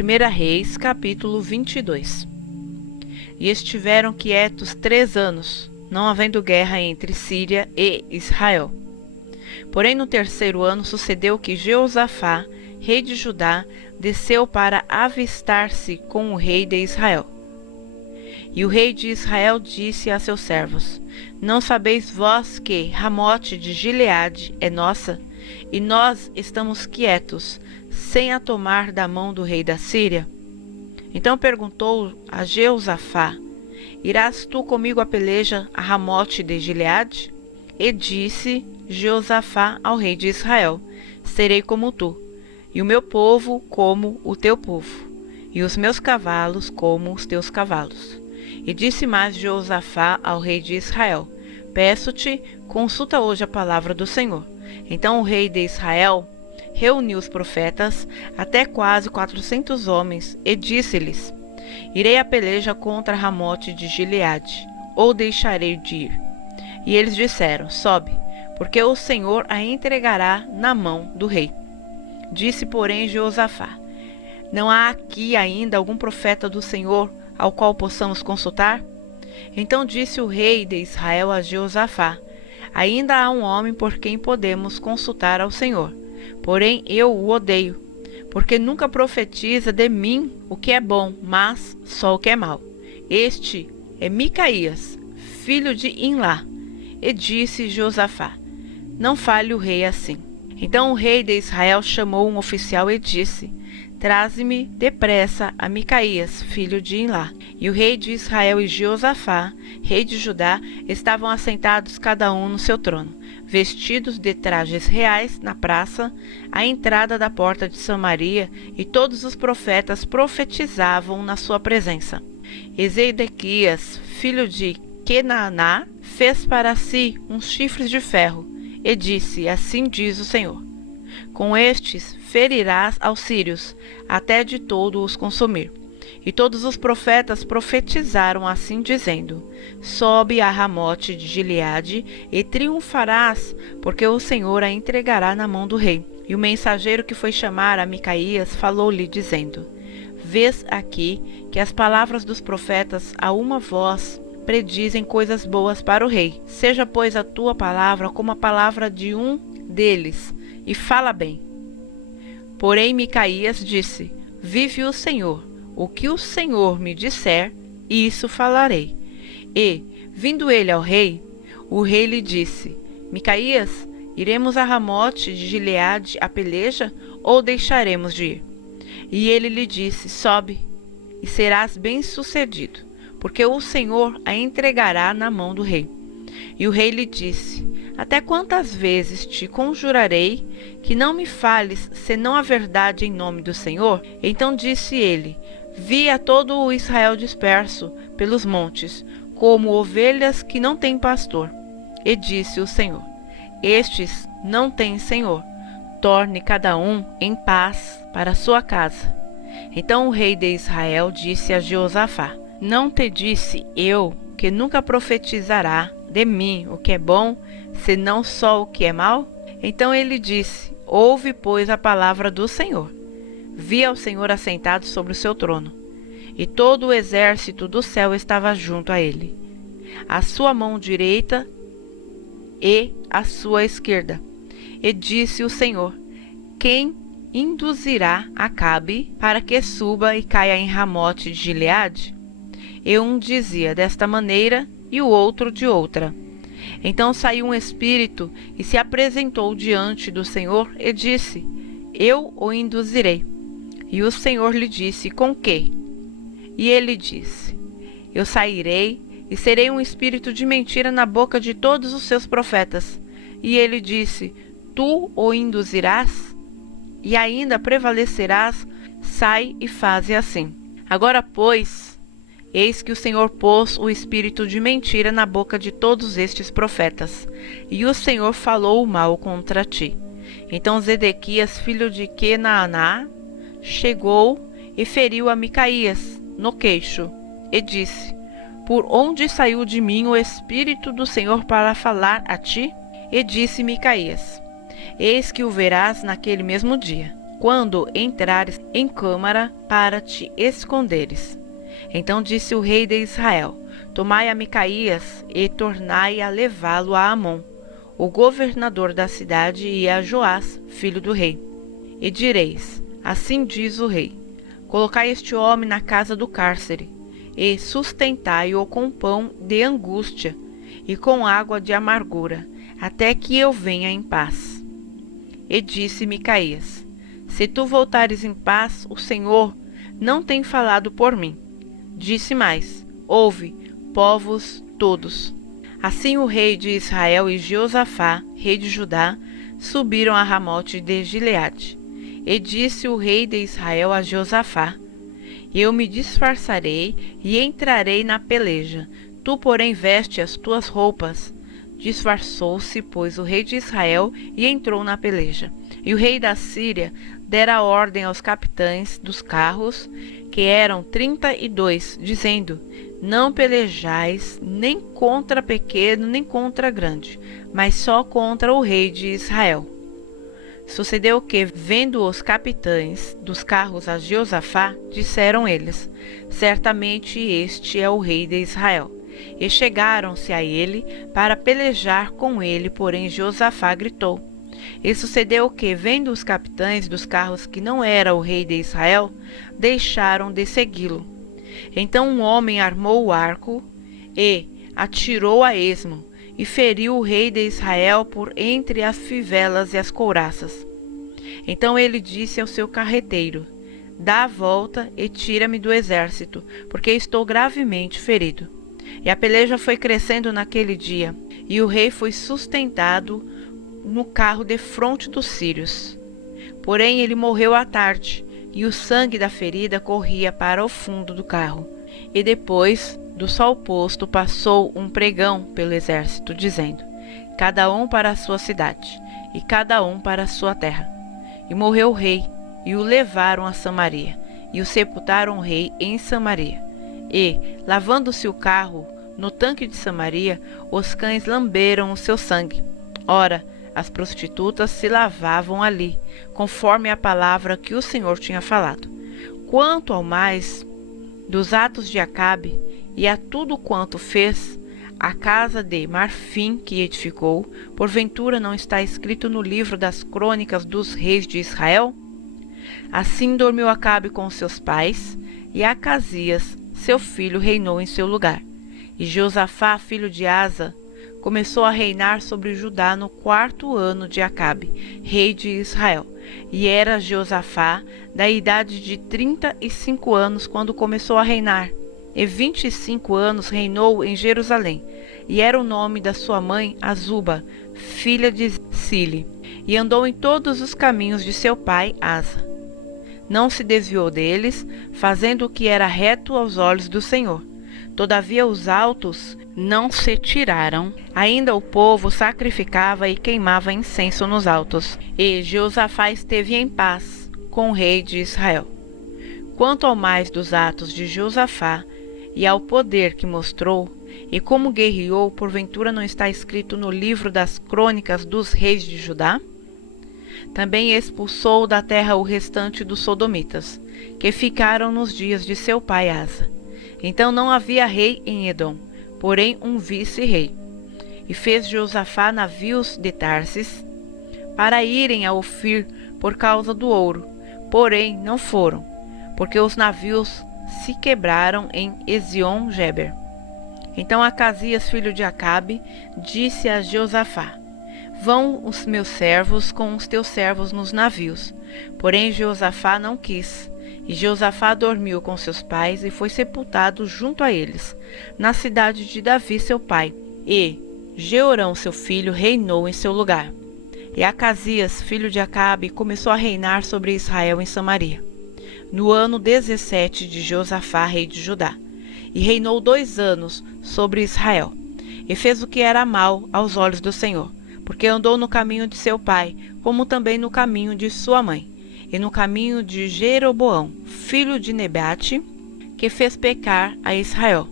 1 Reis, capítulo 22. E estiveram quietos 3 anos, não havendo guerra entre Síria e Israel. Porém, no 3º ano sucedeu que Jeosafá, rei de Judá, desceu para avistar-se com o rei de Israel. E o rei de Israel disse a seus servos: Não sabeis vós que Ramote de Gileade é nossa, e nós estamos quietos, sem a tomar da mão do rei da Síria? Então perguntou a Jeosafá: Irás tu comigo a peleja a Ramote de Gileade? E disse Jeosafá ao rei de Israel: Serei como tu, e o meu povo como o teu povo, e os meus cavalos como os teus cavalos. E disse mais Jeosafá ao rei de Israel: Peço-te, consulta hoje a palavra do Senhor. Então o rei de Israel reuniu os profetas, até quase 400 homens, e disse-lhes: Irei a peleja contra Ramote de Gileade, ou deixarei de ir? E eles disseram: Sobe, porque o Senhor a entregará na mão do rei. Disse, porém, Jeosafá: Não há aqui ainda algum profeta do Senhor ao qual possamos consultar? Então disse o rei de Israel a Jeosafá: Ainda há um homem por quem podemos consultar ao Senhor, porém eu o odeio, porque nunca profetiza de mim o que é bom, mas só o que é mau. Este é Micaías, filho de Imlá. E disse Jeosafá: Não fale o rei assim. Então o rei de Israel chamou um oficial e disse: Traze-me depressa a Micaías, filho de Imlá. E o rei de Israel e Jeosafá, rei de Judá, estavam assentados cada um no seu trono, vestidos de trajes reais na praça, à entrada da porta de Samaria, e todos os profetas profetizavam na sua presença. E Zedequias, filho de Kenaaná, fez para si uns chifres de ferro, e disse: Assim diz o Senhor: Com estes ferirás aos sírios, até de todo os consumir. E todos os profetas profetizaram assim, dizendo: Sobe a Ramote de Gileade e triunfarás, porque o Senhor a entregará na mão do rei. E o mensageiro que foi chamar a Micaías falou-lhe, dizendo: Vês aqui que as palavras dos profetas a uma voz predizem coisas boas para o rei. Seja, pois, a tua palavra como a palavra de um deles, e fala bem. Porém Micaías disse: Vive o Senhor, o que o Senhor me disser, isso falarei. E, vindo ele ao rei, o rei lhe disse: Micaías, iremos a Ramote de Gileade a peleja, ou deixaremos de ir? E ele lhe disse: Sobe, e serás bem-sucedido, porque o Senhor a entregará na mão do rei. E o rei lhe disse: Até quantas vezes te conjurarei que não me fales senão a verdade em nome do Senhor? Então disse ele: Vi a todo o Israel disperso pelos montes, como ovelhas que não têm pastor. E disse o Senhor: Estes não têm senhor. Torne cada um em paz para sua casa. Então o rei de Israel disse a Jeosafá: Não te disse eu que nunca profetizará de mim o que é bom, senão só o que é mau? Então ele disse: Ouve, pois, a palavra do Senhor. Vi ao Senhor assentado sobre o seu trono, e todo o exército do céu estava junto a ele, à sua mão direita e à sua esquerda. E disse o Senhor: Quem induzirá Acabe para que suba e caia em Ramote de Gileade? E um dizia desta maneira, e o outro de outra. Então saiu um espírito e se apresentou diante do Senhor e disse: Eu o induzirei. E o Senhor lhe disse: Com quê? E ele disse: Eu sairei e serei um espírito de mentira na boca de todos os seus profetas. E ele disse: Tu o induzirás? E ainda prevalecerás? Sai e faze assim. Agora, pois, eis que o Senhor pôs o espírito de mentira na boca de todos estes profetas, e o Senhor falou o mal contra ti. Então Zedequias, filho de Kenaaná, chegou e feriu a Micaías no queixo, e disse: Por onde saiu de mim o espírito do Senhor para falar a ti? E disse Micaías: Eis que o verás naquele mesmo dia. quando entrares em câmara para te esconderes. Então disse o rei de Israel: Tomai a Micaías e tornai a levá-lo a Amon, o governador da cidade, e a Joás, filho do rei. E direis: Assim diz o rei: Colocai este homem na casa do cárcere, e sustentai-o com pão de angústia e com água de amargura, até que eu venha em paz. E disse Micaías: Se tu voltares em paz, o Senhor não tem falado por mim. Disse mais: Ouve, povos todos. Assim o rei de Israel e Jeosafá, rei de Judá, subiram a Ramote de Gileade. E disse o rei de Israel a Jeosafá: Eu me disfarçarei e entrarei na peleja. Tu, porém, veste as tuas roupas. Disfarçou-se, pois, o rei de Israel e entrou na peleja. E o rei da Síria dera ordem aos capitães dos carros, que eram 32, dizendo: Não pelejais nem contra pequeno nem contra grande, mas só contra o rei de Israel. Sucedeu que, vendo os capitães dos carros a Jeosafá, disseram eles: Certamente este é o rei de Israel. E chegaram-se a ele para pelejar com ele, porém Jeosafá gritou. E sucedeu que, vendo os capitães dos carros que não era o rei de Israel, deixaram de segui-lo. Então um homem armou o arco e atirou a esmo, e feriu o rei de Israel por entre as fivelas e as couraças. Então ele disse ao seu carreteiro: Dá a volta e tira-me do exército, porque estou gravemente ferido. E a peleja foi crescendo naquele dia, e o rei foi sustentado no carro defronte dos sírios. Porém ele morreu à tarde, e o sangue da ferida corria para o fundo do carro. E depois do sol posto passou um pregão pelo exército, dizendo: Cada um para a sua cidade, e cada um para a sua terra. E morreu o rei, e o levaram a Samaria, e o sepultaram o rei em Samaria. E, lavando-se o carro no tanque de Samaria, os cães lamberam o seu sangue. Ora, as prostitutas se lavavam ali, conforme a palavra que o Senhor tinha falado. Quanto ao mais dos atos de Acabe, e a tudo quanto fez, a casa de marfim que edificou, porventura não está escrito no livro das crônicas dos reis de Israel? Assim dormiu Acabe com seus pais, e Acasias, seu filho, reinou em seu lugar. E Josafá, filho de Asa, começou a reinar sobre Judá no 4º ano de Acabe, rei de Israel. E era Josafá da idade de 35 anos quando começou a reinar. E 25 anos reinou em Jerusalém. E era o nome da sua mãe Azuba, filha de Sile. E andou em todos os caminhos de seu pai Asa. Não se desviou deles, fazendo o que era reto aos olhos do Senhor. Todavia os altos não se tiraram. Ainda o povo sacrificava e queimava incenso nos altos. E Jeosafá esteve em paz com o rei de Israel. Quanto ao mais dos atos de Josafá, e ao poder que mostrou, e como guerreou, porventura não está escrito no livro das crônicas dos reis de Judá? Também expulsou da terra o restante dos sodomitas, que ficaram nos dias de seu pai Asa. Então não havia rei em Edom, porém um vice-rei. E fez Josafá navios de Tarsis para irem a Ofir por causa do ouro, porém não foram, porque os navios se quebraram em Ezion-Geber. Então Acasias, filho de Acabe, disse a Josafá: Vão os meus servos com os teus servos nos navios. Porém Josafá não quis. E Josafá dormiu com seus pais e foi sepultado junto a eles, na cidade de Davi seu pai. E Jeorão seu filho reinou em seu lugar. E Acasias, filho de Acabe, começou a reinar sobre Israel em Samaria, no ano 17 de Josafá, rei de Judá. E reinou 2 anos sobre Israel. E fez o que era mal aos olhos do Senhor, porque andou no caminho de seu pai, como também no caminho de sua mãe, e no caminho de Jeroboão, filho de Nebate, que fez pecar a Israel.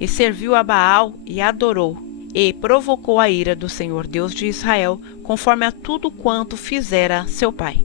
E serviu a Baal e adorou, e provocou a ira do Senhor Deus de Israel, conforme a tudo quanto fizera seu pai.